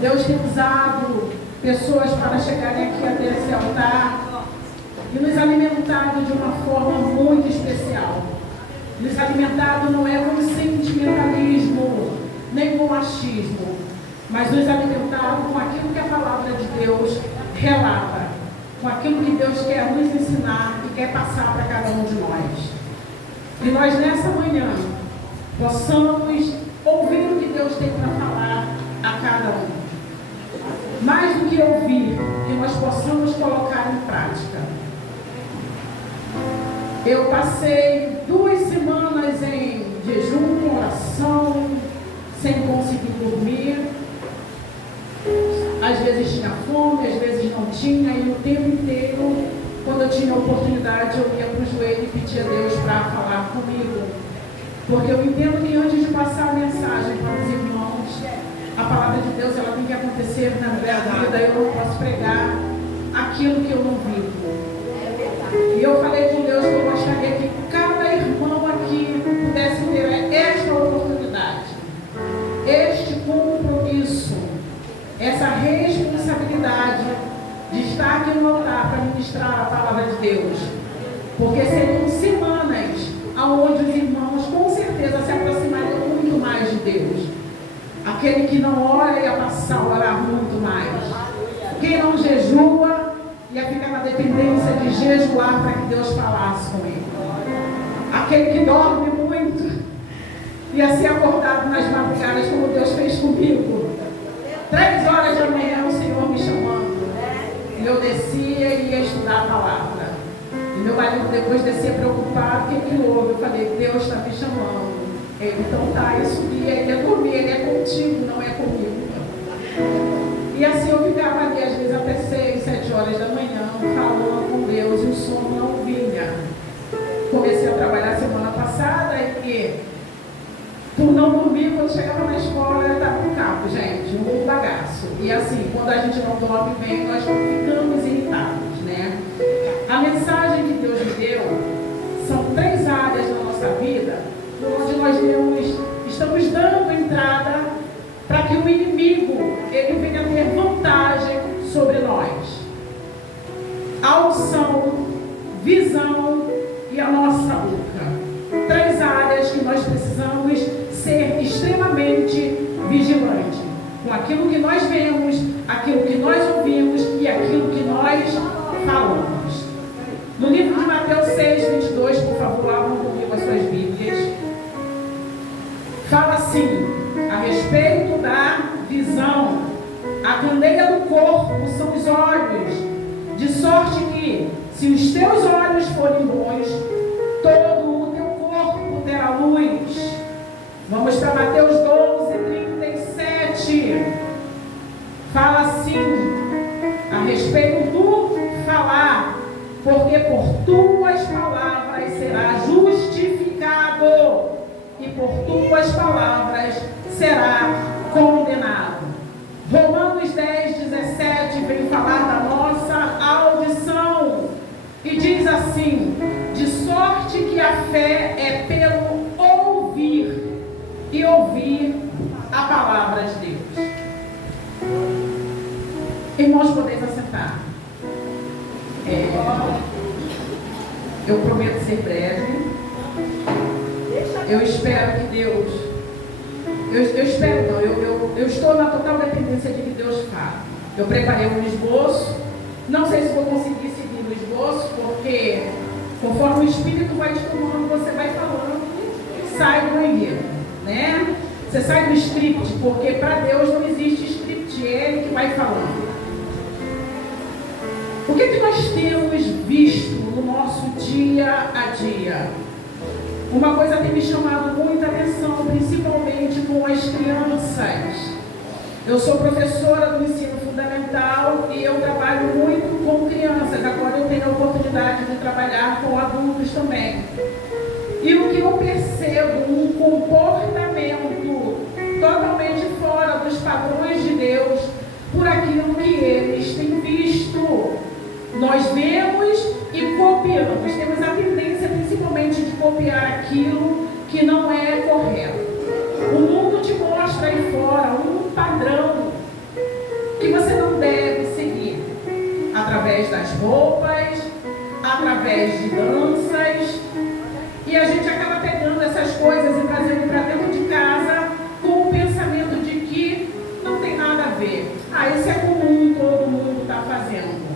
Deus tem usado pessoas para chegarem aqui até esse altar e nos alimentado de uma forma muito especial. Nos alimentado não é com sentimentalismo, nem com achismo, mas nos alimentado com aquilo que a palavra de Deus relata, com aquilo que Deus quer nos ensinar e quer passar para cada um de nós. E nós nessa manhã possamos ouvir o que Deus tem para falar a cada um. Mais do que ouvir, que nós possamos colocar em prática. Eu passei 2 semanas em jejum, oração, sem conseguir dormir. Às vezes tinha fome, às vezes não tinha, e o tempo inteiro, quando eu tinha oportunidade, eu ia para o joelho e pedia a Deus para falar comigo. Porque eu entendo que antes de passar a mensagem para os irmãos, a palavra de Deus ela tem que acontecer na minha vida. Eu não posso pregar aquilo que eu não vivo. E eu falei com Deus que eu gostaria que cada irmão aqui pudesse ter esta oportunidade, este compromisso, essa responsabilidade de estar aqui no altar para ministrar a palavra de Deus. Porque seriam semanas onde os irmãos com certeza se aproximariam muito mais de Deus. Aquele que não ora ia passar a orar muito mais. Quem não jejua ia ficar na dependência de jejuar para que Deus falasse com ele. Aquele que dorme muito ia ser acordado nas madrugadas, como Deus fez comigo. 3 horas da manhã o Senhor me chamando. E eu descia e ia estudar a palavra. E meu marido depois descia preocupado, o que houve? Eu falei, Deus está me chamando. Ele, então tá, eu subia, ele ia dormir, ele é contigo, não é comigo. E assim eu ficava ali, às vezes até 6, 7 horas da manhã, falando com Deus, e o sono não vinha. Comecei a trabalhar semana passada e por não dormir, quando chegava na escola, eu estava no carro, gente, um bagaço. E assim, quando a gente não dorme bem, nós ficamos irritados, né? A mensagem que Deus me deu são 3 áreas da nossa vida, onde nós estamos dando entrada para que o inimigo ele venha ter vantagem sobre nós. A unção, visão e a nossa boca. 3 áreas que nós precisamos ser extremamente vigilantes com aquilo que nós vemos, aquilo que nós ouvimos e aquilo que nós falamos. No livro de Mateus 6, 22, por favor, abram comigo as suas Bíblias. Fala assim, a respeito da visão. A candeia do corpo são os olhos, de sorte que, se os teus olhos forem bons, todo o teu corpo terá luz. Vamos para Mateus 12, 37. Fala assim, a respeito do falar, porque por tuas palavras será justificado, e por tuas palavras será condenado. Romanos 10, 17 vem falar da nossa audição e diz assim, de sorte que a fé é pelo ouvir e ouvir a palavra de Deus. Irmãos, podemos assentar. Eu prometo ser breve. Eu espero que Deus... Eu estou na total dependência de que Deus fale. Eu preparei um esboço. Não sei se vou conseguir seguir no esboço, porque conforme o Espírito vai te tomando, você vai falando e sai do banheiro, né? Você sai do script, porque para Deus não existe script, é Ele que vai falando. O que nós temos visto no nosso dia a dia? Uma coisa tem me chamado muita atenção, principalmente com as crianças. Eu sou professora do ensino fundamental e eu trabalho muito com crianças. Agora eu tenho a oportunidade de trabalhar com adultos também. E o que eu percebo, um comportamento totalmente fora dos padrões de Deus, por aquilo que eles têm visto. Nós vemos e copiamos. Temos a tendência principalmente de copiar aquilo que não é correto. O mundo te mostra aí fora um padrão através das roupas, através de danças, e a gente acaba pegando essas coisas e trazendo para dentro de casa com o pensamento de que não tem nada a ver. Isso é comum, todo mundo está fazendo.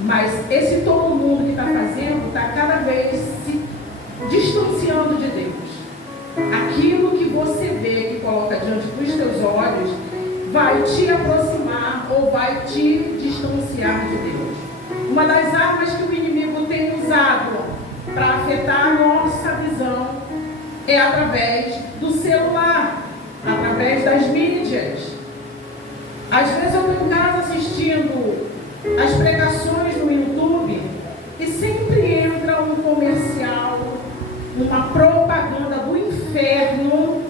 Mas esse todo mundo que está fazendo está cada vez se distanciando de Deus. Aquilo que você vê, que coloca diante dos teus olhos, vai te aproximar ou vai te distanciar de Deus. Uma das armas que o inimigo tem usado para afetar a nossa visão é através do celular, através das mídias. Às vezes eu estou em casa assistindo as pregações no YouTube e sempre entra um comercial, uma propaganda do inferno,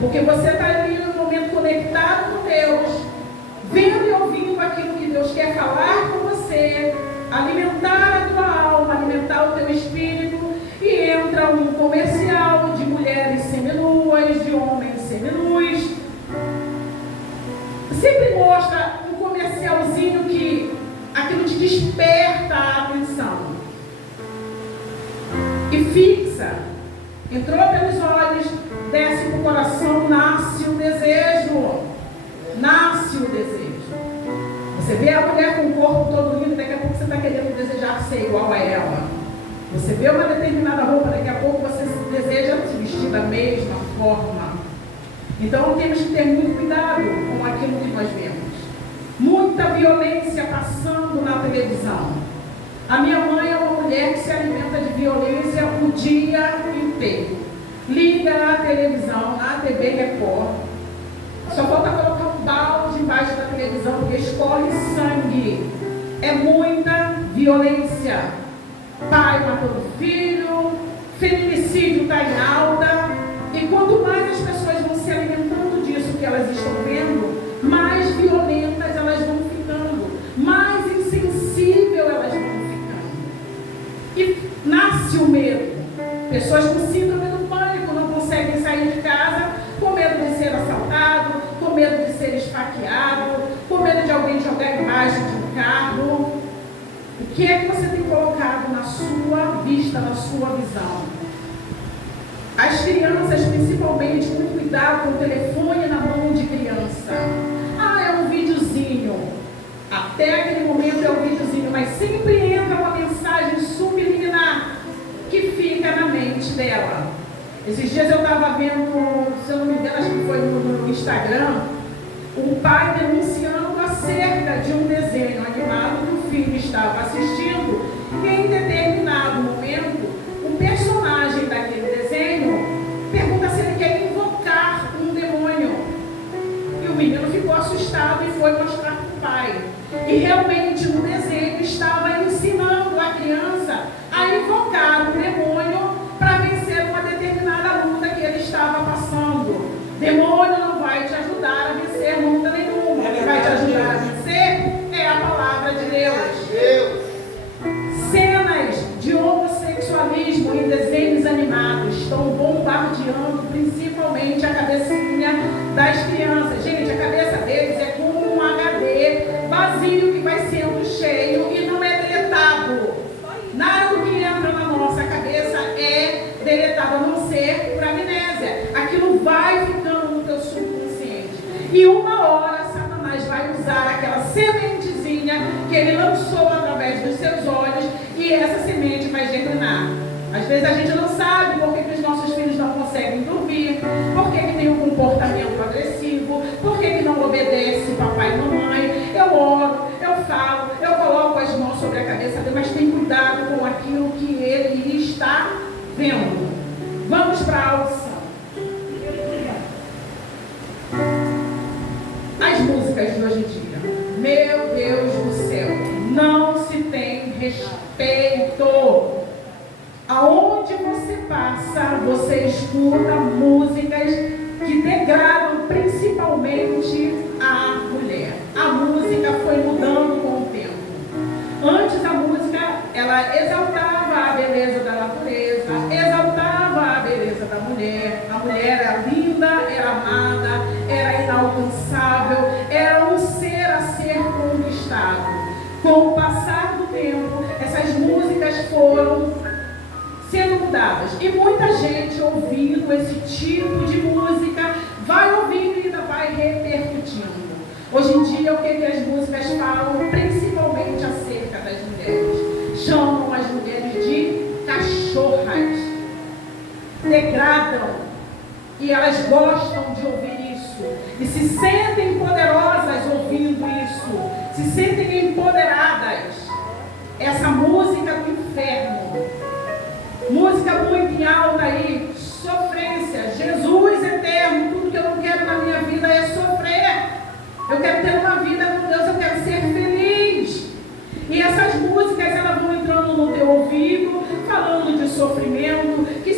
porque você está ali no momento conectado com Deus, vendo e ouvindo aquilo que Deus quer falar com você, alimentar a tua alma, alimentar o teu espírito, e entra um comercial de mulheres seminuas, de homens seminus. Sempre mostra um comercialzinho que aquilo te desperta a atenção e fixa. Entrou pelos olhos, desce para o coração, nasce o desejo. Nasce o desejo. Você vê a mulher com o corpo todo lindo, daqui a pouco você está querendo desejar ser igual a ela. Você vê uma determinada roupa, daqui a pouco você deseja se vestir da mesma forma. Então temos que ter muito cuidado com aquilo que nós vemos. Muita violência passando na televisão. A minha mãe é uma mulher que se alimenta de violência o dia inteiro. Liga a televisão, a TV Record. Só falta colocar um balde embaixo da televisão, porque escorre sangue. É muita violência. Pai matando filho, feminicídio está em alta. E quanto mais as pessoas vão se alimentando disso que elas estão vendo, mais violentas elas vão ficando, mais insensível elas vão ficando. E nasce o medo. Pessoas com síndrome do pânico não conseguem sair de casa com medo de ser assaltado, com medo de ser esfaqueado, com medo de alguém jogar embaixo de um carro. O que é que você tem colocado na sua vista, na sua visão? As crianças, principalmente, muito cuidado com o telefone na mão de criança. É um videozinho. Até aquele momento é um videozinho, mas sempre entra uma mensagem subliminar que fica na mente dela. Esses dias eu estava vendo, se eu não me engano, acho que foi no Instagram, um pai denunciando acerca de um desenho animado que o filho estava assistindo, e em determinado momento, o personagem daquele desenho pergunta se ele quer invocar um demônio. E o menino ficou assustado e foi mostrar para o pai. E realmente no desenho estava ensinando a criança a invocar um demônio para vencer uma determinada luta que ele estava passando. Demônio não vai te ajudar a vencer luta nenhuma. O que vai te ajudar a vencer é a palavra de Deus. Cenas de homossexualismo em desenhos animados estão bombardeando principalmente a cabecinha das crianças. Gente, a cabeça deles é como um HD vazio que vai sendo cheio e não é deletado. Nada do que entra na nossa cabeça é deletado, a não ser por amnésia. Aquilo vai ficando no teu subconsciente. E uma hora Satanás vai usar aquela sementezinha que ele lançou através dos seus olhos, e essa semente vai germinar. Às vezes a gente não sabe por que os nossos filhos não conseguem dormir, por que tem um comportamento agressivo, por que não obedece papai e mamãe. Eu oro, eu falo, eu coloco as mãos sobre a cabeça dele, mas tem cuidado com aquilo que ele está vendo. Vamos para a audição. As músicas de hoje em dia, meu Deus do céu, não se tem respeito. Aonde você passa, você escuta músicas que degradam principalmente a mulher. A música foi mudando com o tempo. Antes a música, ela exaltava a beleza da natureza, exaltava a beleza da mulher. A mulher era linda, era amada, era inalcançável, era um ser a ser conquistado. Com o passar foram sendo mudadas. E muita gente ouvindo esse tipo de música vai ouvindo e ainda vai repercutindo. Hoje em dia, o que as músicas falam, principalmente acerca das mulheres? Chamam as mulheres de cachorras, degradam, e elas gostam de ouvir isso, e se sentem poderosas ouvindo isso, se sentem empoderadas. Essa música do inferno, música muito em alta aí, sofrência, Jesus eterno, tudo que eu não quero na minha vida é sofrer. Eu quero ter uma vida com Deus, eu quero ser feliz. E essas músicas, elas vão entrando no teu ouvido, falando de sofrimento, que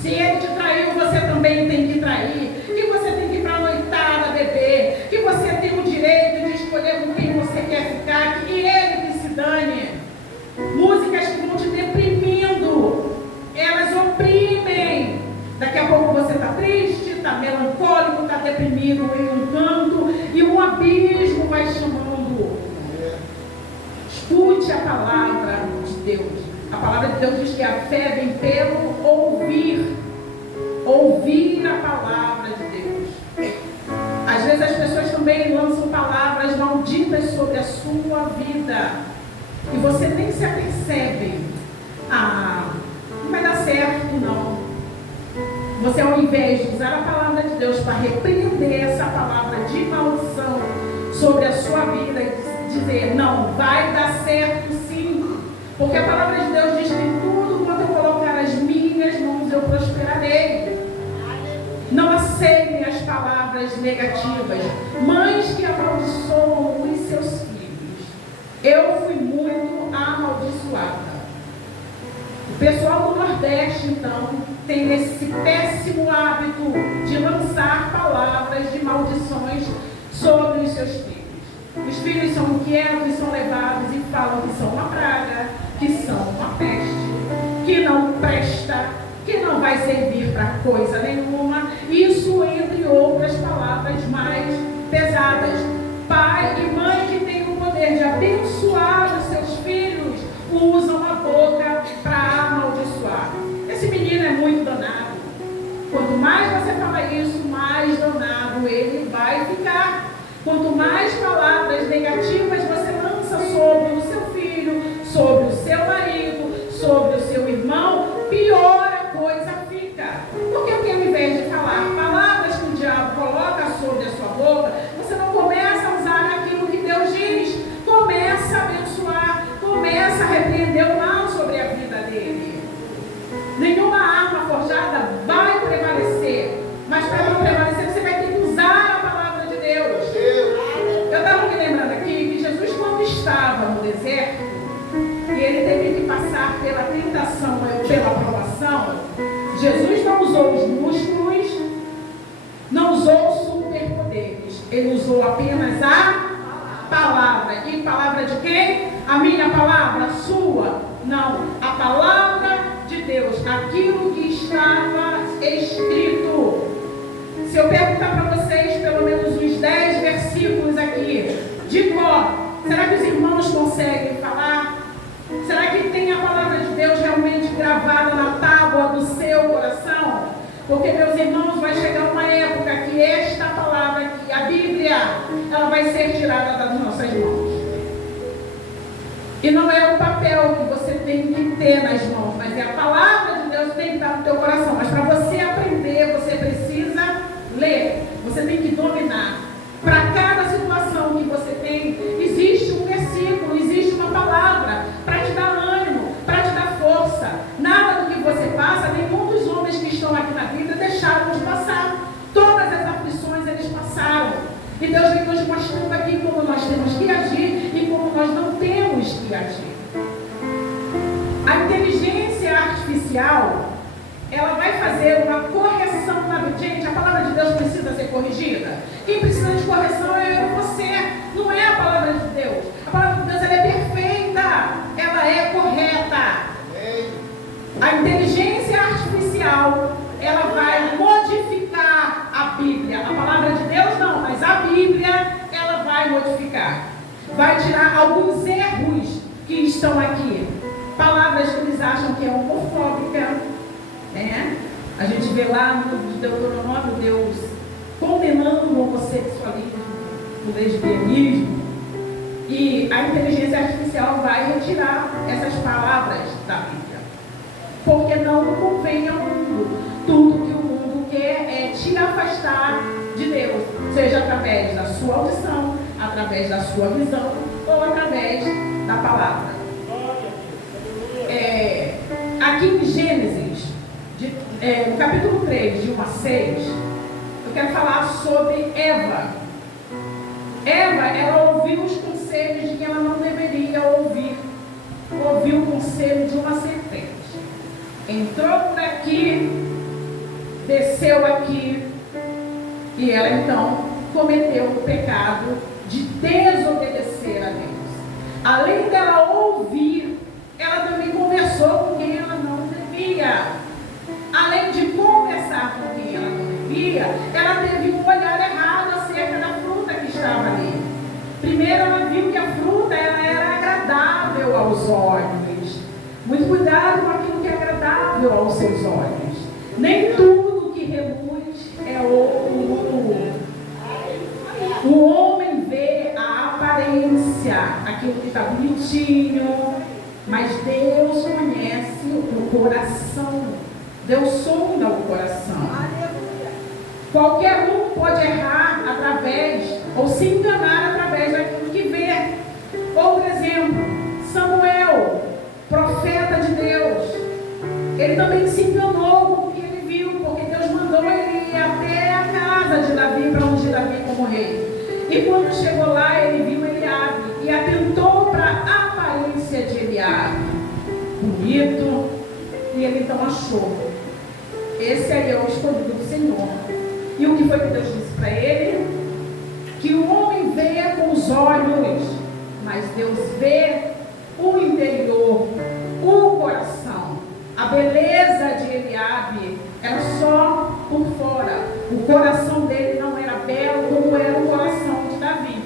se ele te traiu, você também tem que trair, que você tem que ir para a noitada beber, que você tem o direito de escolher com quem você quer ficar, que ele que se dane. Músicas que vão te deprimindo, elas oprimem. Daqui a pouco você está triste, está melancólico, está deprimido em um canto, e um abismo vai chamando. Escute a palavra de Deus. A palavra de Deus diz que a fé vem pelo ouvir. Ouvir a palavra de Deus. Às vezes as pessoas também lançam palavras malditas sobre a sua vida, e você nem se apercebe. Não vai dar certo, não. Você, ao invés de usar a palavra de Deus para repreender essa palavra de maldição sobre a sua vida e dizer, não, vai dar certo sim, porque a palavra de Deus diz que tudo quanto eu colocar as minhas mãos eu prosperarei. Não aceitem as palavras negativas. Mães que amaldiçoam os seus filhos. Eu fui muito amaldiçoada. O pessoal do Nordeste, então, tem esse péssimo hábito de lançar palavras de maldições sobre os seus filhos. Os filhos são inquietos, são levados e falam que são uma praga, que são uma peste, que não presta, que não vai servir para coisa nenhuma. Isso entre outras palavras mais pesadas. Pai e mãe que têm o poder de abençoar os seus filhos usam a boca para amaldiçoar. Esse menino é muito danado. Quanto mais você fala isso, mais danado ele vai ficar. Quanto mais palavras negativas você lança sobre o seu filho, sobre o seu marido, sobre o seu irmão, pior a coisa fica. Porque ao invés de falar palavras que o diabo coloca sobre a sua boca, você não começa a usar aquilo que Deus diz. Começa a abençoar, começa a repreender o mal sobre a vida dele. Nenhuma arma forjada vai prevalecer, mas para não prevalecer você vai ter que usar a palavra de Deus. Eu estava me lembrando aqui que Jesus, quando estava no deserto e ele teve que passar pela tentação e pela provação, Jesus não usou os músculos, não usou superpoderes, ele usou apenas a palavra. E palavra de quem? A minha palavra? A sua? Não, a palavra de Deus, aquilo que estava escrito. Se eu perguntar para vocês pelo menos uns 10 versículos aqui, de cor, será que os irmãos conseguem falar? Será que tem a palavra de Deus realmente gravada na tábua do seu coração? Porque, meus irmãos, vai chegar uma época que esta palavra aqui, a Bíblia, ela vai ser tirada das nossas mãos. E não é o papel que você tem que ter nas mãos, mas é a palavra de Deus que tem que estar no teu coração. Mas para você aprender, você precisa ler, você tem que dominar. Para cada situação que você tem, existe um versículo, existe uma palavra para te dar ânimo, para te dar força. Nada do que você passa, nenhum dos homens que estão aqui na Bíblia deixaram de passar. Todas as aflições eles passaram. E Deus vem nos mostrando aqui como nós temos que agir e como nós não temos que agir. A inteligência artificial, ela vai fazer uma correção na vida. Gente, a palavra de Deus precisa ser corrigida. Quem precisa de correção é você, não é a palavra de Deus. A palavra de Deus ela é perfeita, ela é correta. A inteligência artificial, ela vai modificar a Bíblia. A palavra de Deus não, mas a Bíblia, ela vai modificar. Vai tirar alguns erros que estão aqui, palavras que eles acham que é homofóbica, né? A gente vê lá no livro de Deuteronômio Deus condenando o homossexualismo, o lesbianismo, e a inteligência artificial vai retirar essas palavras da Bíblia, porque não convém ao mundo. Tudo que o mundo quer é te afastar de Deus, seja através da sua audição, através da sua visão ou através da palavra. Aqui em Gênesis, no capítulo 3, de 1 a 6, eu quero falar sobre Eva. Eva, ela ouviu os conselhos de que ela não deveria ouvir. Ouviu o conselho de uma serpente. Entrou por aqui, desceu aqui, e ela então cometeu o pecado de desobedecer a Deus. Além dela ouvir, ela também conversou com quem ela não devia. Além de conversar com quem ela não devia, ela teve um olhar errado acerca da fruta que estava ali. Primeiro ela viu que a fruta ela era agradável aos olhos. Muito cuidado com aquilo que é agradável aos seus olhos. Nem tudo que reluz é ouro. O homem vê a aparência, aquilo que está bonitinho, mas Deus conhece o coração. Deus sonda o coração. Qualquer um pode errar através, ou se enganar através daquilo que vê. Outro exemplo, Samuel, profeta de Deus. Ele também se enganou com o que ele viu, porque Deus mandou ele ir até a casa de Davi, para ungir Davi como rei. E quando chegou lá, ele viu Eliabe e atentou para a aparência de Eliabe. Bonito. E ele então achou: esse aí é o escolhido do Senhor. E o que foi que Deus disse para ele? Que o homem veia com os olhos, mas Deus vê o interior, o coração. A beleza de Eliabe era só por fora. O coração dele não era belo como era o coração de Davi.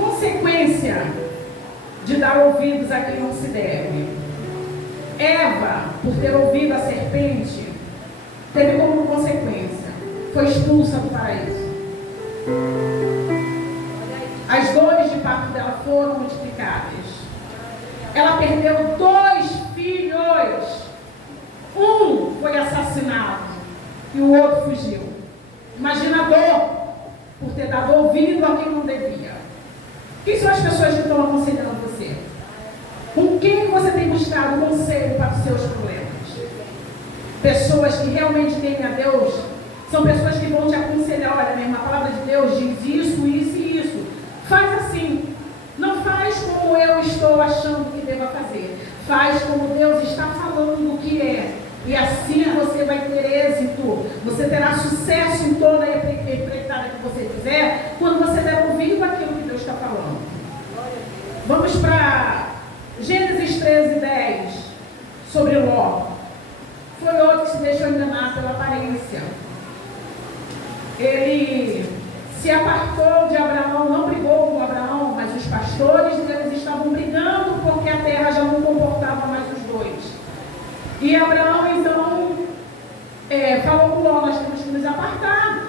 Consequência de dar ouvidos a quem não se deve. Eva, por ter ouvido a serpente, teve como consequência, foi expulsa do paraíso. As dores de parto dela foram multiplicadas. Ela perdeu 2 filhos. Um foi assassinado e o outro fugiu. Imagina a dor por ter dado ouvido a quem não devia. Quem são as pessoas que estão aconselhando você? Com quem você tem buscado conselho para os seus problemas? Pessoas que realmente temem a Deus são pessoas que vão te aconselhar. Olha, mesmo, a palavra de Deus diz isso, isso e isso. Faz assim. Não faz como eu estou achando que deva fazer. Faz como Deus está falando que é. E assim você vai ter êxito. Você terá sucesso em toda a empreitada que você fizer, quando você der ouvido aquilo que Deus está falando. Vamos para Gênesis 13:10, sobre Ló. Foi outro que se deixou enganar pela aparência. Ele se apartou de Abraão, não brigou com Abraão, mas os pastores deles estavam brigando porque a terra já não comportava mais os dois. E Abraão então falou com Ló: nós temos que nos apartar.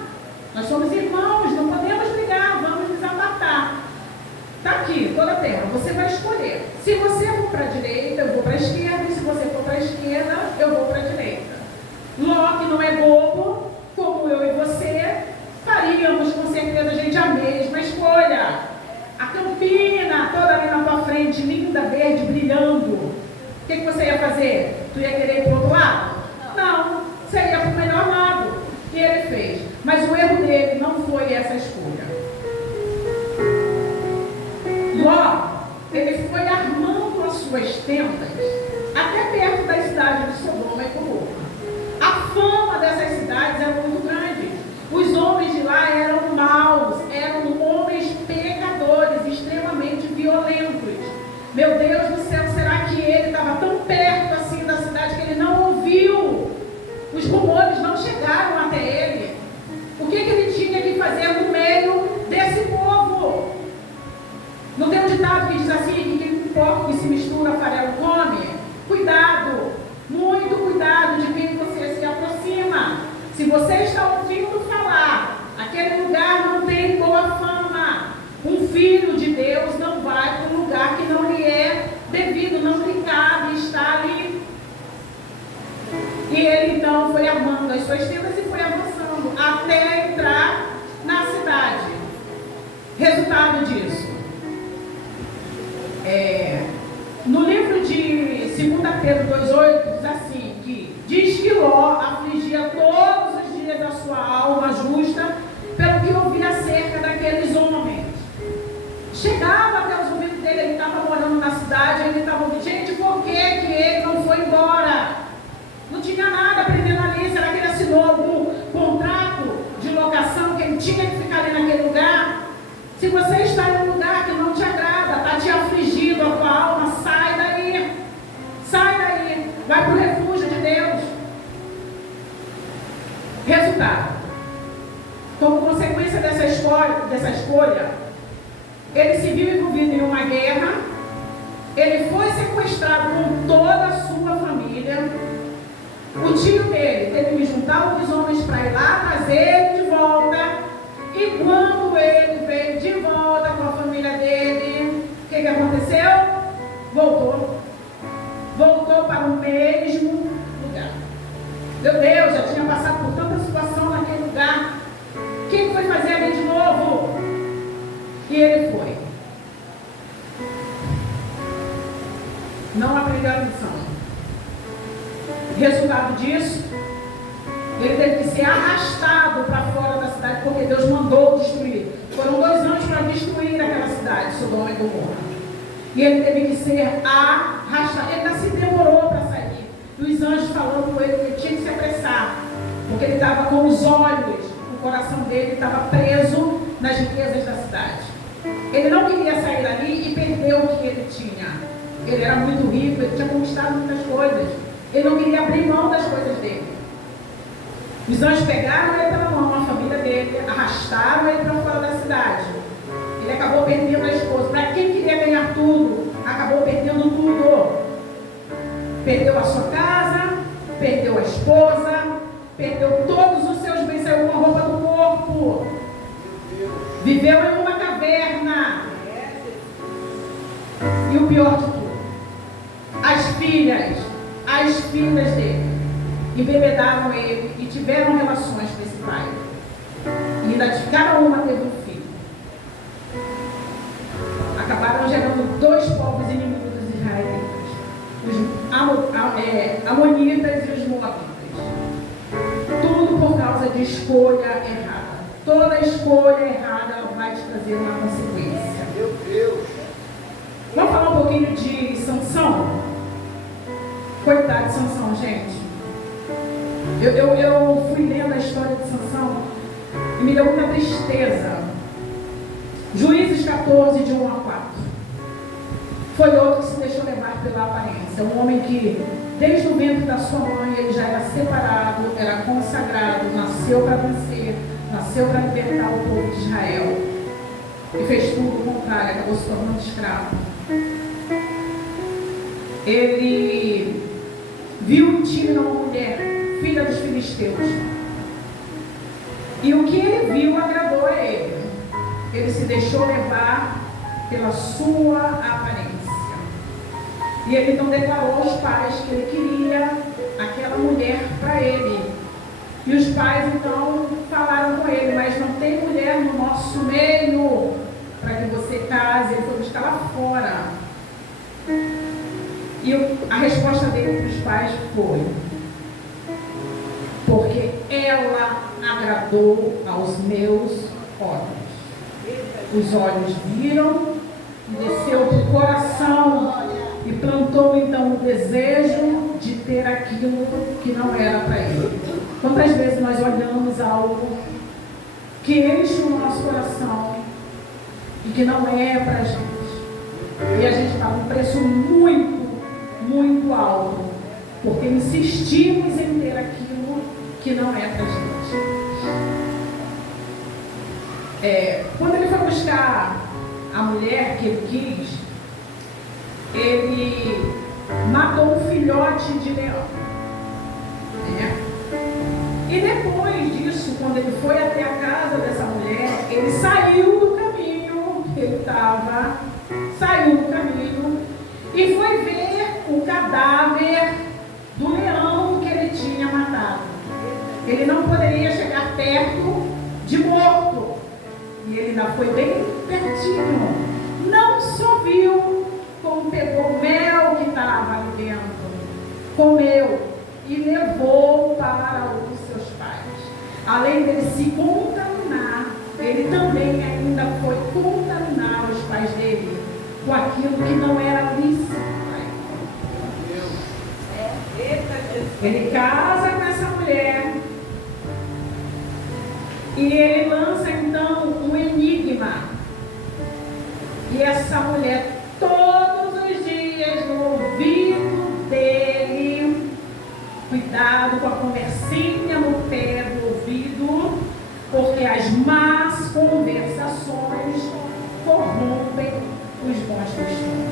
Nós somos irmãos, não podemos brigar, vamos nos apartar. Está aqui, toda a terra, você vai escolher. Se você for para a direita, eu vou para a esquerda, e se você for para a esquerda, eu vou para a direita. Ló, que não é bobo, como eu e você, faríamos com certeza, gente, a mesma escolha. A campina toda ali na tua frente, linda, verde, brilhando. O que você ia fazer? Tu ia querer ir para o outro lado? Não, você ia para o melhor lado. E ele fez. Mas o erro dele não foi essa escolha. Ló, ele foi armando as suas tendas até perto da cidade de Sodoma e Gomorra. A fama dessas cidades era muito grande. Os homens de lá eram maus, eram homens pecadores, extremamente violentos. Meu Deus do céu, será que ele estava tão perto assim da cidade que ele não ouviu? Os rumores não chegaram até ele. O que ele tinha que fazer no meio desse povo? Não tem um ditado que diz assim, que quem importa filho de Deus não vai para um lugar que não lhe é devido, não lhe cabe estar ali. E ele então foi armando as suas tendas e foi avançando até entrar na cidade. Resultado disso. No livro de 2 Pedro 2,8 diz assim, diz que Ló afligia todos os dias a sua alma justa pelo que ouvia acerca daqueles homens. Chegava até os ouvidos dele, ele estava morando na cidade, ele estava ouvindo, gente, por que ele não foi embora? Não tinha nada aprendendo ali, será que ele assinou algum contrato de locação que ele tinha que ficar ali naquele lugar? Se você está em um lugar que não te agrada, está te afligindo a tua alma, sai daí, vai para o refúgio de Deus. Resultado, como consequência dessa escolha, ele se viu envolvido em uma guerra, ele foi sequestrado com toda a sua família. O tio dele teve que juntar os homens para ir lá trazer ele de volta. E quando ele veio de volta com a família dele, o que aconteceu? Voltou para o mesmo lugar. Meu Deus, já tinha passado por tanta situação naquele lugar. Quem foi fazer ali de novo? E ele foi. Não aprendeu a lição. Resultado disso, ele teve que ser arrastado para fora da cidade, porque Deus mandou destruir. Foram 2 anos para destruir aquela cidade, Sodoma e Gomorra. E ele teve que ser arrastado. Ele ainda se demorou para sair. E os anjos falando com ele que ele tinha que se apressar, porque ele estava com os olhos, o coração dele estava preso nas riquezas da cidade. Ele não queria sair dali e perder o que ele tinha. Ele era muito rico, ele tinha conquistado muitas coisas. Ele não queria abrir mão das coisas dele. Os anjos pegaram ele pela mão, a família dele, arrastaram ele para fora da cidade. Ele acabou perdendo a esposa. Para quem queria ganhar tudo, acabou perdendo tudo. Perdeu a sua casa, perdeu a esposa, perdeu todos os seus bens, saiu com a roupa do corpo. Viveu em uma caverna. E o pior de tudo, as filhas dele embebedaram ele e tiveram relações com esse pai. E ainda cada uma teve um filho. Acabaram gerando 2 povos inimigos dos israelitas, os amonitas e os moabitas. Tudo por causa de escolha errada. Toda escolha errada vai te trazer uma consequência. Meu Deus! Vamos falar um pouquinho de Sansão? Coitado de Sansão, gente. Eu fui lendo a história de Sansão e me deu muita tristeza. Juízes 14, de 1 a 4. Foi outro que se deixou levar pela aparência. Um homem que, desde o ventre da sua mãe, ele já era separado, era consagrado, nasceu para vencer, nasceu para libertar o povo de Israel. E fez tudo o contrário, acabou se tornando escravo. Ele viu um time numa mulher, filha dos filisteus. E o que ele viu agradou a ele. Ele se deixou levar pela sua aparência. E ele então declarou aos pais que ele queria aquela mulher para ele. E os pais então falaram com ele, mas não tem mulher no nosso meio para que você case. Ele foi buscar lá fora. E a resposta dele para os pais foi: porque ela agradou aos meus olhos. Os olhos viram, desceu para o coração e plantou então o desejo de ter aquilo que não era para ele. Quantas vezes nós olhamos algo que enche o nosso coração e que não é para a gente, e a gente paga um preço muito alto, porque insistimos em ter aquilo que não é para a gente. Quando ele foi buscar a mulher que ele quis, ele matou um filhote de leão. E depois disso, quando ele foi até a casa dessa mulher, ele saiu do caminho, ele saiu do caminho e foi ver o cadáver do leão que ele tinha matado. Ele não poderia chegar perto de morto. E ele ainda foi bem pertinho. Não só viu, como pegou o mel que estava ali dentro, comeu e levou para os seus pais. Além dele se contaminar, ele também ainda foi contaminar os pais dele com aquilo que não era lícito. Ele casa com essa mulher e ele lança então um enigma. E essa mulher, todos os dias, no ouvido dele, cuidado com a conversinha no pé do ouvido, porque as más conversações corrompem os bons costumes.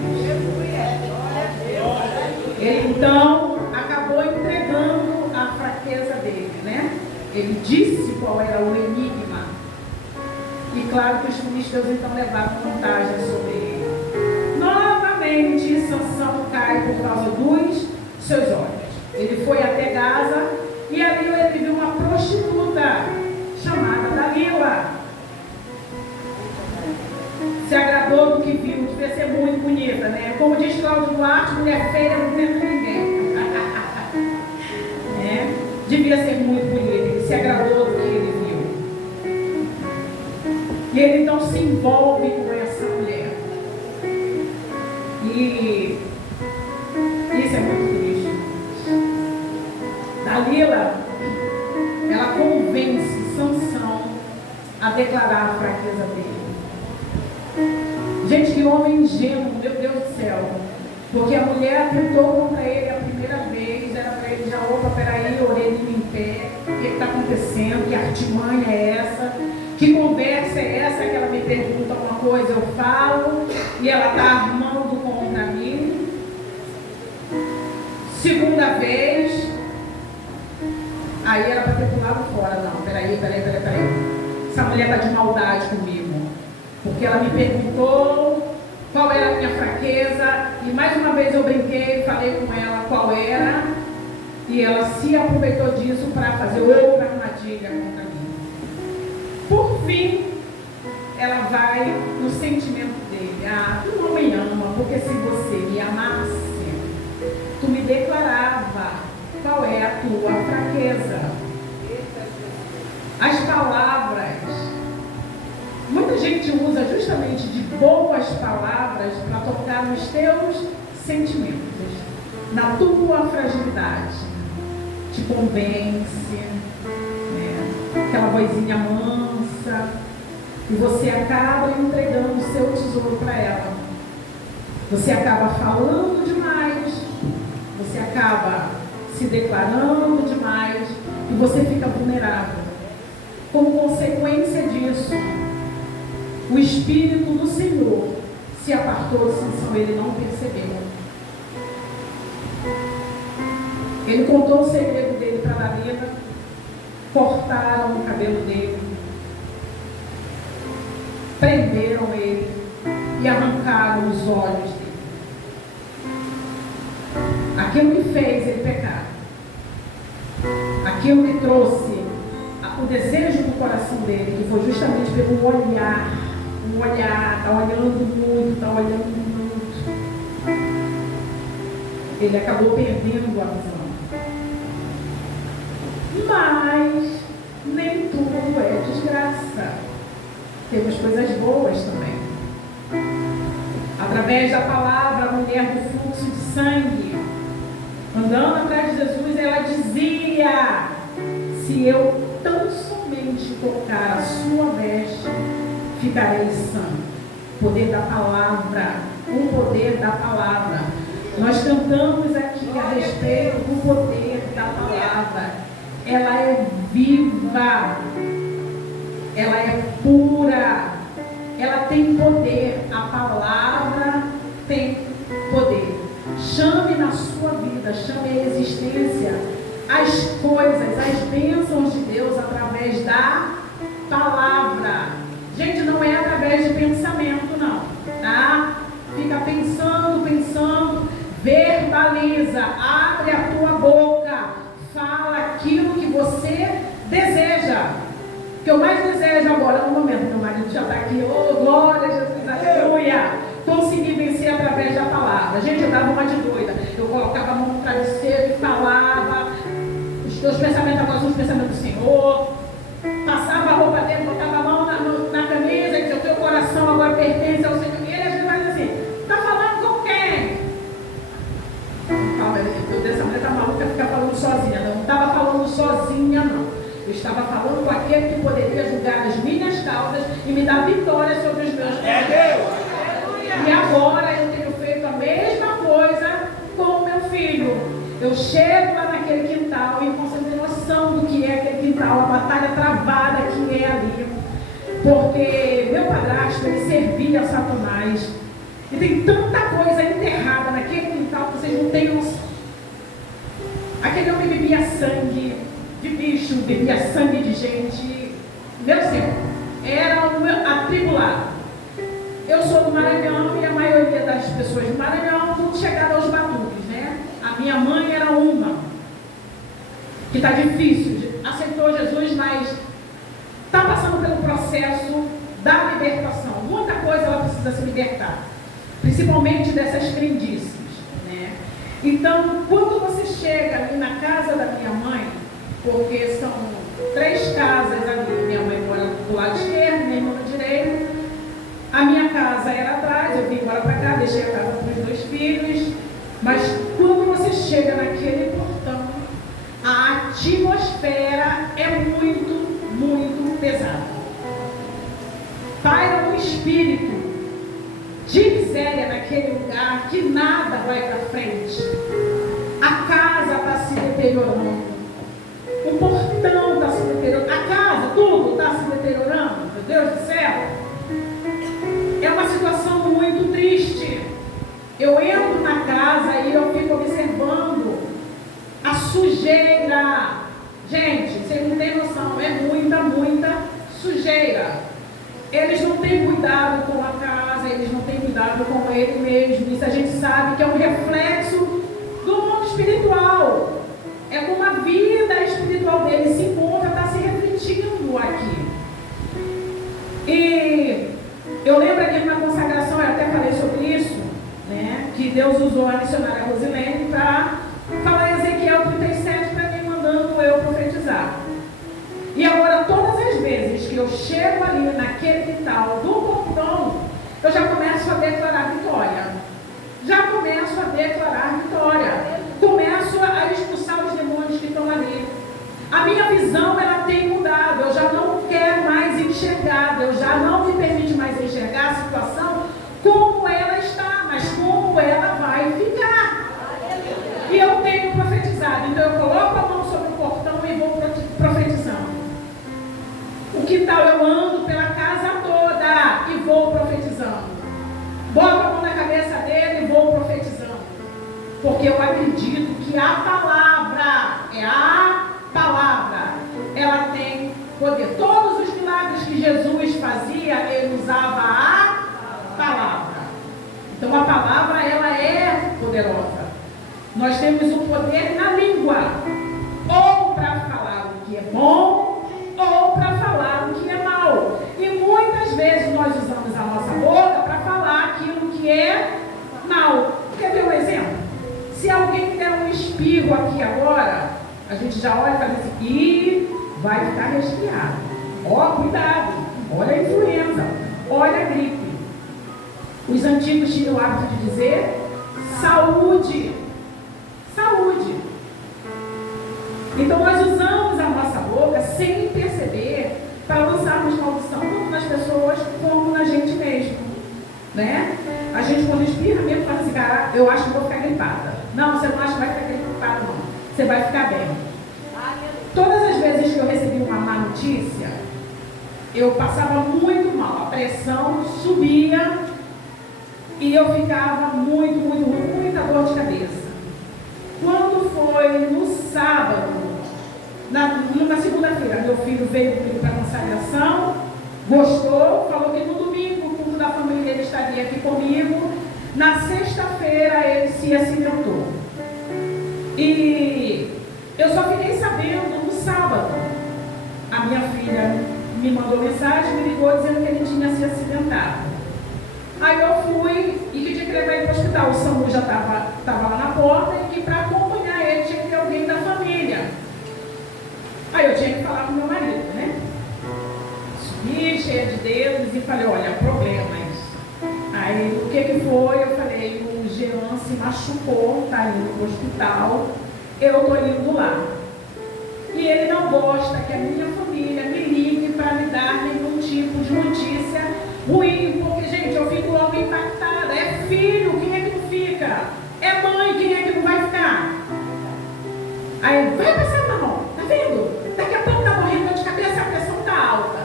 Ele então acabou entregando a fraqueza dele, né? Ele disse qual era o enigma. E claro que os filisteus então levaram vantagem sobre ele. Novamente, Sansão cai por causa dos seus olhos. Ele foi até Gaza e ali ele viu uma prostituta chamada Dalila. Se agradou do que viu, devia ser muito bonita, né? Como diz Cláudio Duarte, mulher feia não tenta ninguém. Devia ser muito bonita, ele se agradou do que ele viu. E ele então se envolve com essa mulher. E isso é muito triste. Dalila, ela convence Sansão a declarar a fraqueza dele. Gente, que homem ingênuo, meu Deus do céu. Porque a mulher atentou contra ele a primeira vez, era para ele já, opa, peraí, orelhinha em pé, o que está acontecendo, que artimanha é essa, que conversa é essa, que ela me pergunta alguma coisa, eu falo, e ela está armando contra mim. Segunda vez, aí era para ter pulado fora, não, peraí, essa mulher está de maldade comigo, porque ela me perguntou qual era a minha fraqueza, e mais uma vez eu brinquei, falei com ela qual era, e ela se aproveitou disso para fazer outra armadilha contra mim. Por fim, ela vai no sentimento dele. Ah, tu não me ama, porque se você me amasse, tu me declarava qual é a tua fraqueza. As palavras, muita gente usa justamente de boas palavras para tocar nos teus sentimentos, na tua fragilidade, te convence, né? Aquela vozinha mansa, e você acaba entregando o seu tesouro para ela. Você acaba falando demais, você acaba se declarando demais, e você fica vulnerável. Como consequência disso, o Espírito do Senhor se apartou de Sansão, ele não percebeu. Ele contou o segredo dele para Dalila, cortaram o cabelo dele, prenderam ele e arrancaram os olhos dele. Aquilo que fez ele pecar, aquilo que trouxe o desejo do coração dele, que foi justamente pelo olhar, está olhando muito, ele acabou perdendo a visão. Mas nem tudo é desgraça, temos coisas boas também. Através da palavra, a mulher do fluxo de sangue, andando atrás de Jesus, ela dizia: se eu tão somente tocar a sua veste, ficarei sã. Poder da palavra, o poder da palavra. Nós cantamos aqui a respeito do poder da palavra. Ela é viva, ela é pura, ela tem poder. A palavra tem poder. Chame na sua vida, chame a existência as coisas, as bênçãos de Deus através da palavra. Gente, não é através de pensamento, não. já. O que eu mais desejo agora, no momento, meu marido já está aqui, oh, glória a Jesus, aleluia, consegui vencer através da palavra. Gente, eu dava uma de doida, eu colocava a mão no travesseiro e falava, os teus pensamentos agora são os pensamentos do Senhor, passava a roupa dentro, botava a mão na camisa e dizia, o teu coração agora pertence ao Senhor. E ele às vezes vai dizer assim, está falando com quem? Calma, dessa mulher está maluca ficar falando sozinha. Não estava falando sozinha, não. Eu estava falando com aquele que poderia julgar as minhas causas e me dar vitória sobre os meus problemas. E agora eu tenho feito a mesma coisa com o meu filho. Eu chego lá naquele quintal e você tem noção do que é aquele quintal, a batalha travada que é ali. Porque meu padrasto, ele servia a Satanás. E tem tanta coisa enterrada naquele quintal que vocês não têm noção. Aquele homem bebia sangue de bicho, bebia sangue de gente. Meu Senhor, era um atribulado. Eu sou do Maranhão e a maioria das pessoas do Maranhão não chegaram aos batuques, né? A minha mãe era uma que está difícil, aceitou Jesus, mas está passando pelo processo da libertação. Muita coisa ela precisa se libertar, principalmente dessas crendices, né? Então, quando você chega ali na casa da minha mãe, porque são 3 casas ali, minha mãe mora do lado esquerdo, minha irmã do direito, a minha casa era atrás, eu vim embora para cá, deixei a casa para os 2 filhos, mas quando você chega naquele portão, a atmosfera é muito, muito pesada. Paira um espírito de miséria naquele lugar que nada vai para frente. A casa está se deteriorando, o portão está se deteriorando, a casa, tudo está se deteriorando, meu Deus do céu. É uma situação muito triste. Eu entro na casa e eu fico observando a sujeira. Gente, vocês não têm noção, é muita, muita sujeira. Eles não têm cuidado com a casa, eles não têm cuidado com ele mesmo. Isso a gente sabe que é um reflexo do mundo espiritual. É como a vida espiritual dele se encontra, está se refletindo aqui. E eu lembro aqui na consagração, eu até falei sobre isso, né? Que Deus usou a missionária Rosilene para falar Ezequiel 37 para mim, mandando eu profetizar. E agora, todas as vezes que eu chego ali naquele quintal do portão, eu já começo a declarar vitória. Já começo a declarar vitória. Começo a expulsar os demônios que estão ali. A minha visão, ela tem mudado. Eu já não quero mais enxergar. Deus já não me permite mais enxergar a situação como ela está, mas como ela vai ficar. E eu tenho profetizado. Então eu coloco a mão sobre o portão e vou profetizando. O quintal eu ando pela casa toda e vou profetizando. Boto a mão na cabeça dele e vou profetizando. Porque eu acredito que a palavra, ela tem poder. Todos os milagres que Jesus fazia, ele usava a palavra. Então a palavra, ela é poderosa. Nós temos o poder na língua, ou para falar o que é bom, ou para falar o que é mal. E muitas vezes nós usamos a nossa boca para falar aquilo que é mal. Quer ver um exemplo? Se alguém der um espirro aqui agora, a gente já olha e fala assim, ih, vai ficar resfriado. Ó, cuidado, olha a influenza, olha a gripe. Os antigos tinham o hábito de dizer saúde. Saúde. Então nós usamos a nossa boca sem perceber para lançarmos maldição tanto nas pessoas como na gente mesmo, né? A gente quando espirra mesmo fala assim, cara, eu acho que vou ficar gripada. Não, você não acha que vai ficar gripada, não. Você vai ficar bem. Todas as vezes que eu recebi uma má notícia, eu passava muito mal, a pressão subia e eu ficava muito, muita dor de cabeça. Quando foi no sábado, numa segunda-feira, meu filho veio comigo para a consagração, gostou, falou que no domingo o culto da família ele estaria aqui comigo, na sexta-feira ele se acidentou. E eu só fiquei sabendo no sábado. A minha filha me mandou mensagem, me ligou dizendo que ele tinha se acidentado. Aí eu fui e pedi que levar ele para o hospital. O SAMU já estava lá na porta e que para acompanhar ele tinha que ter alguém da família. Aí eu tinha que falar com meu marido, né? Subi, cheia de dedos, e falei, olha, problemas. Aí o que foi? Eu falei, o Jean se machucou, está indo para o hospital, eu estou indo lá. E ele não gosta que a minha família me ligue para me dar nenhum tipo de notícia ruim, porque, gente, eu fico logo impactada. É filho, quem é que não fica? É mãe, quem é que não vai ficar? Aí, vai passar na mão, tá vendo? Daqui a pouco tá morrendo de cabeça, a pressão tá alta.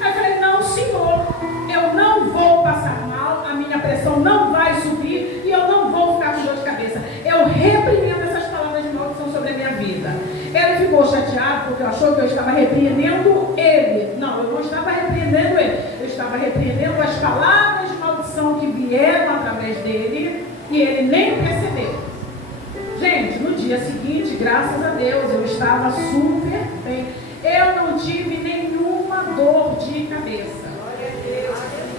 Aí eu falei, não, senhor, eu não vou passar mal, a minha pressão não vai subir e eu não vou ficar com dor de cabeça. Eu repreendo essas palavras de maldição sobre a minha vida. Ele ficou chateado porque achou que eu estava repreendendo ele. Não, eu não estava repreendendo ele. Eu estava repreendendo as palavras de maldição que vieram através dele e ele nem percebeu. Gente, no dia seguinte, graças a Deus, eu estava super bem. Eu não tive nenhuma dor de cabeça.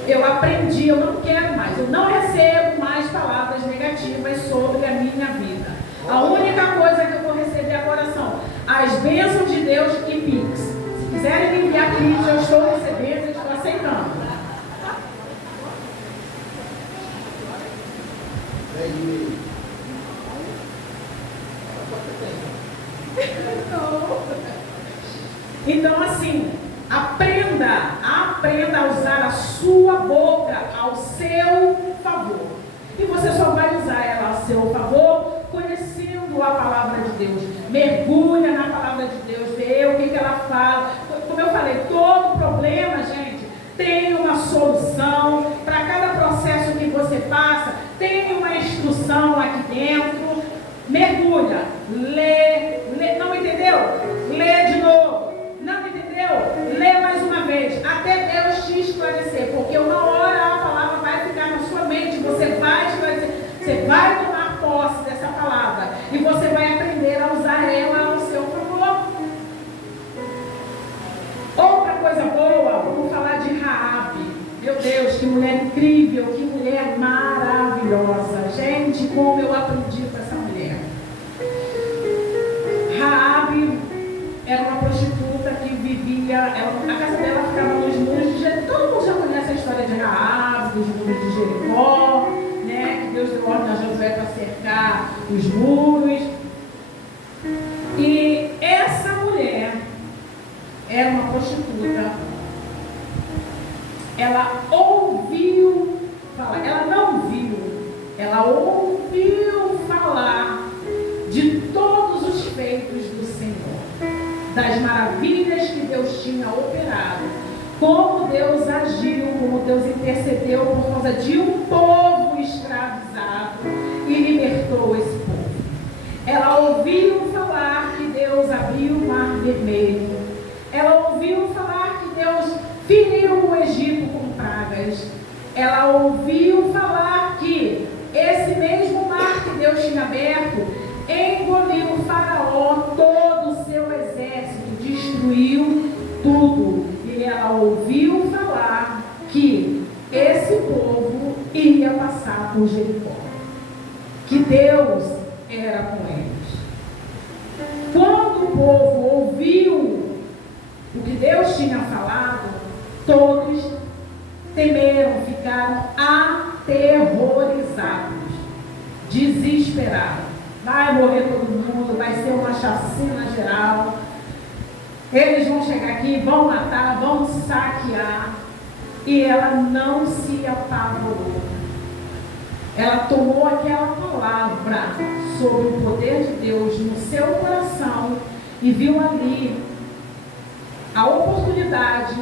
Eu aprendi, eu não quero mais. Eu não recebo mais palavras negativas sobre a minha vida. A única coisa que eu vou receber agora são as bênçãos de Deus e Pix. Se quiserem me enviar Pix, eu estou recebendo, eu estou aceitando. Então, assim, aprenda a usar a sua boca ao seu favor. E você só vai usar ela ao seu favor conhecendo a palavra de Deus. Mergulha na palavra de Deus, vê o que ela fala. Como eu falei, todo problema, gente, tem uma solução. Para cada processo que você passa, tem uma instrução aqui dentro. Mergulha, lê, não entendeu? Lê de novo. Não entendeu? Lê mais uma vez, até Deus te esclarecer, porque uma hora a palavra vai ficar na sua mente, você vai esclarecer, você vai tomar posse dessa palavra e você vai aprender a usar ela ao seu favor. Outra coisa boa, vamos falar de Raabe. Meu Deus, que mulher incrível, que mulher maravilhosa. Gente, como eu aprendi com essa mulher. Raabe era uma prostituta que vivia, a casa dela ficava nos muros de Jericó. Todo mundo já conhece a história de Raabe, dos muros de Jericó, né? Que Deus deu ordem a Josué para cercar os muros. E essa mulher era uma prostituta. Ela ouviu falar, ela não viu, ela ouviu falar de todos os feitos do Senhor, das maravilhas que Deus tinha operado, como Deus agiu, como Deus intercedeu por causa de um povo escravizado e libertou esse povo. Ela ouviu falar que Deus abriu o mar vermelho. Ela ouviu falar que Deus feriu o Egito com pragas. Ela ouviu falar que esse mesmo mar que Deus tinha aberto engoliu o faraó, todo o seu exército, destruiu tudo. E ela ouviu falar que esse povo ia passar por Jericó, que Deus era com eles. Quando o povo ouviu o que Deus tinha falado, todos temeram, ficaram aterrorizados, desesperados. Vai morrer todo mundo, vai ser uma chacina geral. Eles vão chegar aqui, vão matar, vão saquear. E ela não se apavorou. Ela tomou aquela palavra sobre o poder de Deus no seu coração e viu ali a oportunidade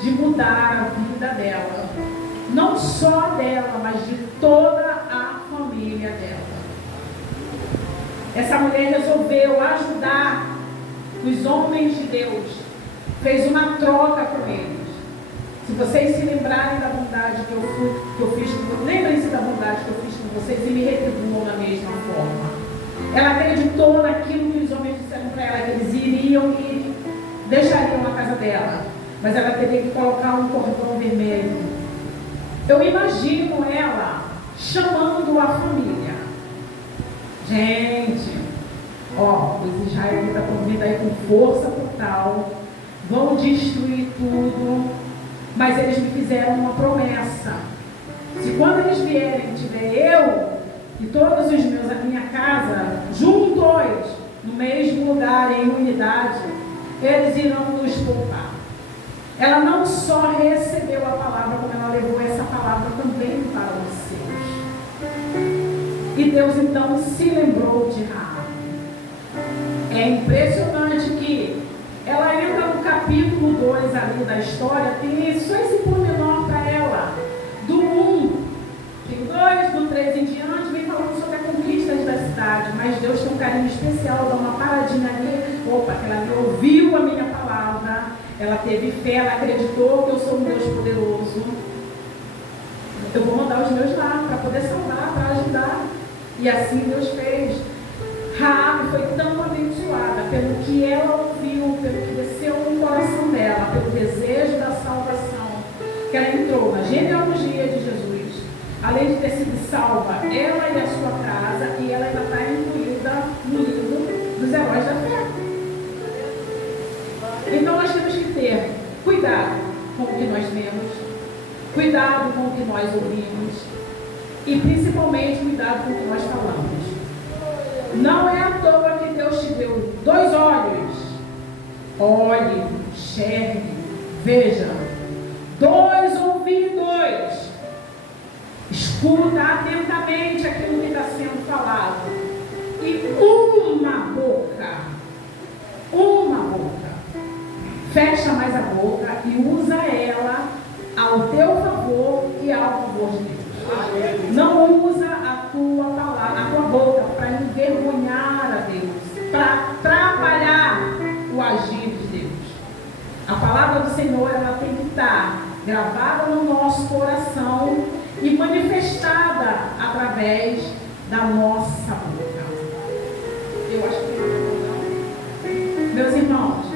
de mudar a vida dela. Não só dela, mas de toda a família dela. Essa mulher resolveu ajudar os homens de Deus. Fez uma troca com eles. Se vocês se lembrarem da bondade que eu fiz com vocês, lembrem-se da bondade que eu fiz com vocês e me retribuam da mesma forma. Ela acreditou naquilo que os homens disseram para ela, que eles iriam e deixariam a casa dela. mas ela teria que colocar um cordão vermelho. Eu imagino ela chamando a família. Gente, os israelitas estão vindo aí com força total, vão destruir tudo, mas eles me fizeram uma promessa. Se quando eles vierem, tiver eu e todos os meus, a minha casa, juntos, no mesmo lugar, em unidade, eles irão nos poupar. Ela não só recebeu a palavra, como ela levou essa palavra também para os seus. E Deus então se lembrou de Raabe. É impressionante que ela entra no capítulo 2 ali da história, tem só esse pormenor para ela. Do 1, tem 2, do 3 em diante, vem falando sobre a conquista da cidade, mas Deus tem um carinho especial, dá uma paradinha ali, ela ouviu a minha palavra, ela teve fé, ela acreditou que eu sou um Deus poderoso, eu vou mandar os meus lá para poder salvar, para ajudar, e assim Deus fez. Raabe foi tão abençoada pelo que ela ouviu, pelo que desceu no coração dela, pelo desejo da salvação, que ela entrou na genealogia de Jesus. Além de ter sido salva, ela e a sua casa, e ela ainda está incluída no livro dos heróis da fé. Então nós temos que ter cuidado com o que nós vemos, cuidado com o que nós ouvimos, e principalmente cuidado com o que nós falamos. Não é à toa que Deus te deu 2 olhos. Olhe, enxergue, veja. 2 ouvidos. Escuta atentamente aquilo que está sendo falado. E uma boca. Fecha mais a boca e usa ela ao teu favor e ao favor de Deus. Não usa a tua palavra, a tua boca para envergonhar a Deus, para atrapalhar o agir de Deus. A palavra do Senhor, ela tem que estar gravada no nosso coração e manifestada através da nossa boca. Eu acho que meus irmãos,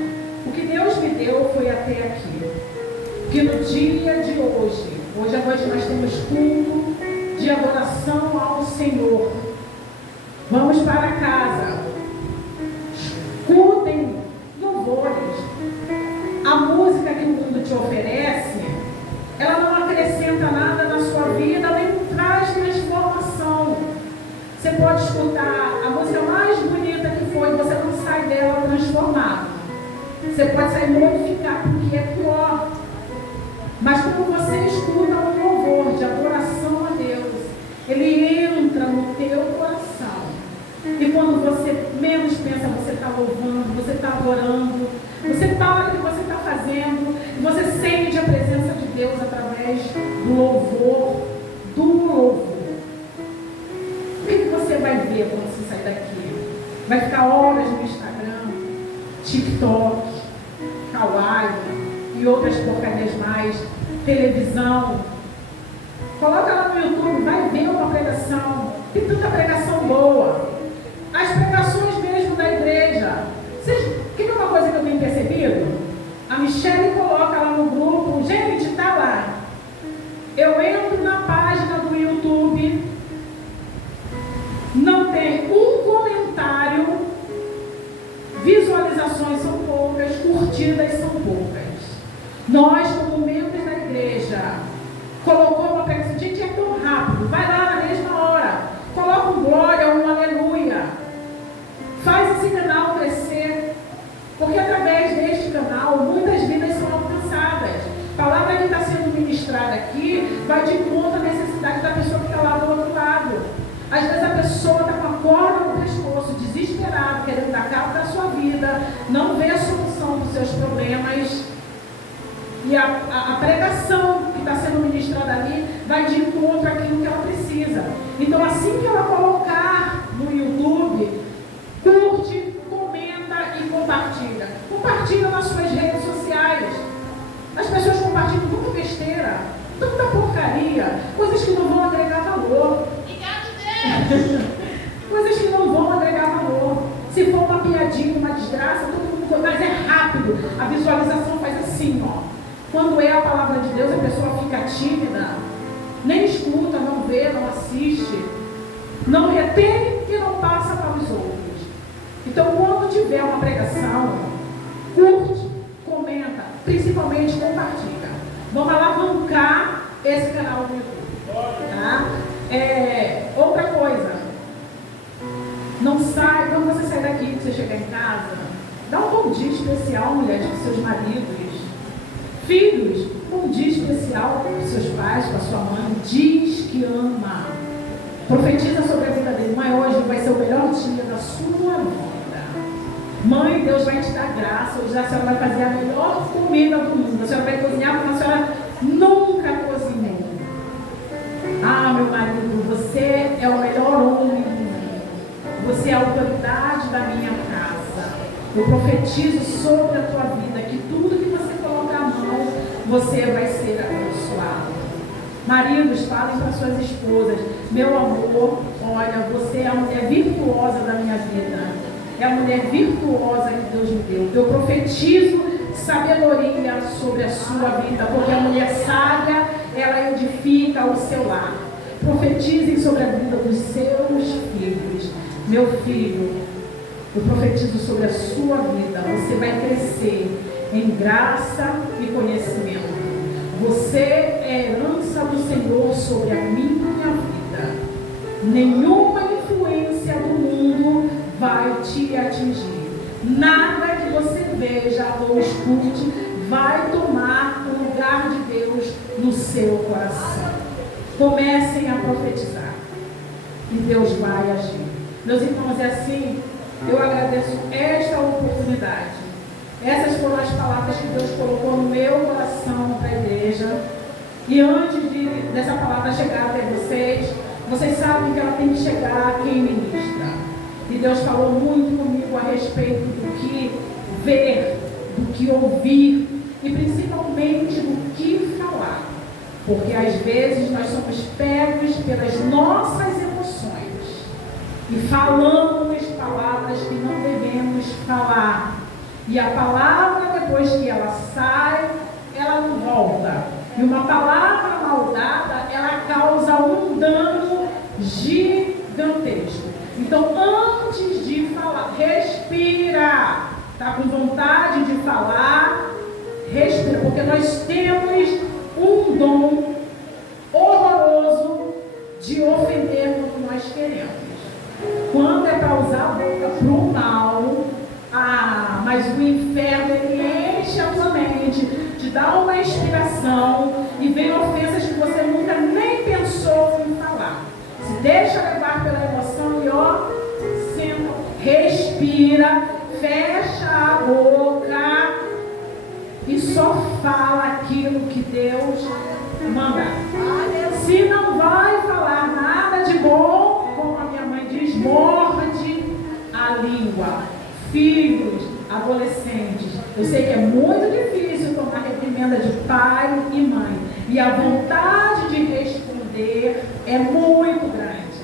o que Deus me deu foi até aqui. Que no dia de hoje à noite nós temos culto de adoração ao Senhor. Vamos para casa. Escutem louvores. A música que o mundo te oferece, ela não acrescenta nada na sua vida, nem traz transformação. Você pode escutar a música mais bonita que foi, você não sai dela transformado. Você pode sair modificado, porque é pior. Mas quando você escuta um louvor de adoração a Deus, ele entra no teu coração. E quando você menos pensa, você está louvando, você está adorando, você para o que você está fazendo, e você sente a presença de Deus através do louvor, O que você vai ver quando você sair daqui? Vai ficar horas no Instagram, TikTok, Kawaii e outras porcarias mais, televisão. Coloca lá no YouTube, vai ver uma pregação. Tem tanta pregação boa. As pregações mesmo da igreja. Quer ver uma coisa que eu tenho percebido? A Michelle coloca lá no grupo, gente, tá lá. Eu entro na página do YouTube, não tem um comentário, visualizações são poucas, curtidas são poucas. Nós, como membros da igreja, colocou uma pregação, gente, é tão rápido, vai lá na mesma hora, coloca um glória, um aleluia, faz esse canal crescer, porque através deste canal muitas vidas são alcançadas. A palavra que está sendo ministrada aqui vai de encontro à necessidade da pessoa que está lá do outro lado. Às vezes a pessoa está com a corda no pescoço, desesperada, querendo dar cabo da sua vida, não vê a solução dos seus problemas. E a pregação que está sendo ministrada ali vai de encontro àquilo que ela precisa. Então, assim que ela colocar no YouTube, curte, comenta e compartilha. Compartilha nas suas redes sociais. As pessoas compartilham tanta besteira, tanta porcaria, coisas que não vão agregar valor. Coisas que não vão agregar valor. Se for uma piadinha, uma desgraça, todo mundo, mas é rápido. marido, a visualização faz assim, ó. Quando é a palavra de Deus, a pessoa fica tímida, nem escuta, não vê, não assiste, não retém e não passa para os outros. Então, quando tiver uma pregação, curte, comenta, principalmente compartilha. Vamos alavancar esse canal do YouTube, tá? Outra coisa, não sai, quando você sair daqui, que você chegar em casa, dá um bom dia especial, mulheres, para seus maridos. Filhos, um dia especial para os seus pais, para sua mãe. Diz que ama. Profetiza sobre a vida dele. Mãe, hoje vai ser o melhor dia da sua vida. Mãe, Deus vai te dar graça. Hoje a senhora vai fazer a melhor comida do mundo. A senhora vai cozinhar como a senhora nunca cozinhou. Ah, meu marido, você é o melhor homem do mundo. Você é a autoridade da minha casa. Eu profetizo sobre a tua vida que tudo que você colocar a mão, você vai ser abençoado. Maridos, falem para suas esposas: meu amor, olha, você é a mulher virtuosa da minha vida. É a mulher virtuosa que Deus me deu. Eu profetizo sabedoria sobre a sua vida, porque a mulher sábia, ela edifica o seu lar. Profetizem sobre a vida dos seus filhos. Meu filho, eu profetizo sobre a sua vida. Você vai crescer em graça e conhecimento. Você é herança do Senhor sobre a minha vida. Nenhuma influência do mundo vai te atingir. Nada que você veja ou escute vai tomar o lugar de Deus no seu coração. Comecem a profetizar e Deus vai agir. Meus irmãos, é assim, eu agradeço esta oportunidade. Essas foram as palavras que Deus colocou no meu coração para a igreja. E antes dessa palavra chegar até vocês, vocês sabem que ela tem que chegar a quem ministra. E Deus falou muito comigo a respeito do que ver, do que ouvir e principalmente do que falar. Porque às vezes nós somos pegos pelas nossas emoções e falamos palavras que não devemos falar. E a palavra, depois que ela sai, ela não volta. E uma palavra mal dada, ela causa um dano gigantesco. Então, antes de falar, respira. Está com vontade de falar? Respira, porque nós temos um dom horroroso de ofender quando nós queremos. Quando é para usar a boca para o mal, mas o inferno ele enche a sua mente, te dá uma inspiração e vem ofensas que você nunca nem pensou em falar. Se deixa levar pela emoção e senta, respira, fecha a boca e só fala aquilo que Deus mandar. Se não vai falar nada de bom, como a minha mãe diz, morde a língua. Filhos, adolescentes, eu sei que é muito difícil tomar reprimenda de pai e mãe. E a vontade de responder é muito grande.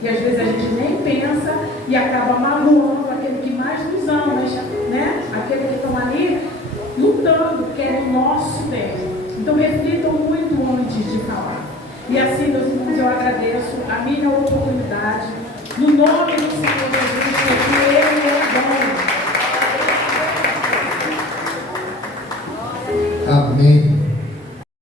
E às vezes a gente nem pensa e acaba magoando aquele que mais nos ama, né? Aquele que estão ali lutando, querem o nosso bem. Então reflitam muito antes de falar. E assim, meus irmãos, eu agradeço a minha oportunidade. No nome